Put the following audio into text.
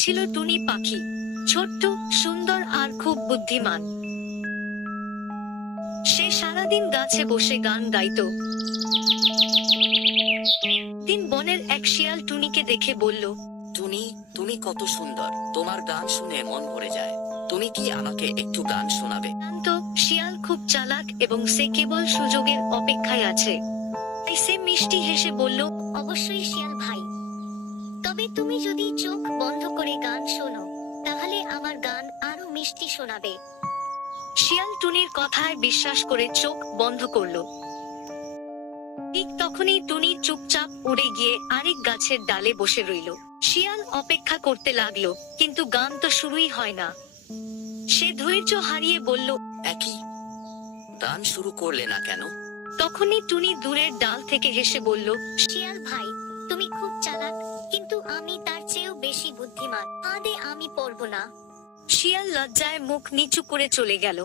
ছিল টুনি পাখি, ছোট্ট, সুন্দর আর খুব বুদ্ধিমান। সে সারাদিন গাছে বসে গান গাইতো। দিন বনের এক শিয়াল টুনিকে দেখে বলল, টুনি, তুমি কত সুন্দর, তোমার গান শুনে মন ভরে যায়। তুমি কি আমাকে একটু গান শোনাবে? জানতো শিয়াল খুব চালাক এবং সে কেবল সুযোগের অপেক্ষায় আছে। তাই সে মিষ্টি হেসে বলল, অবশ্যই শিয়াল ভাই, তবে তুমি যদি চোখ বন্ধ করে গান শোনো তাহলে আমার গান আরো মিষ্টি শোনাবে। শিয়াল টুনির কথায় বিশ্বাস করে চোখ বন্ধ করলো। ঠিক তখনই টুনি চুপচাপ উড়ে গিয়ে আরেক গাছের ডালে বসে রইল। শিয়াল অপেক্ষা করতে লাগলো, কিন্তু গান তো শুরুই হয় না। সে ধৈর্য হারিয়ে বলল, একই, গান শুরু করলে না কেন? তখনই টুনি দূরের ডাল থেকে হেসে বলল, শিয়াল ভাই, তুমি খুব চালাক, কিন্তু আমি তার চেয়েও বেশি বুদ্ধিমান। আদে আমি পড়ব না। শিয়াল লজ্জায় মুখ নিচু করে চলে গেল।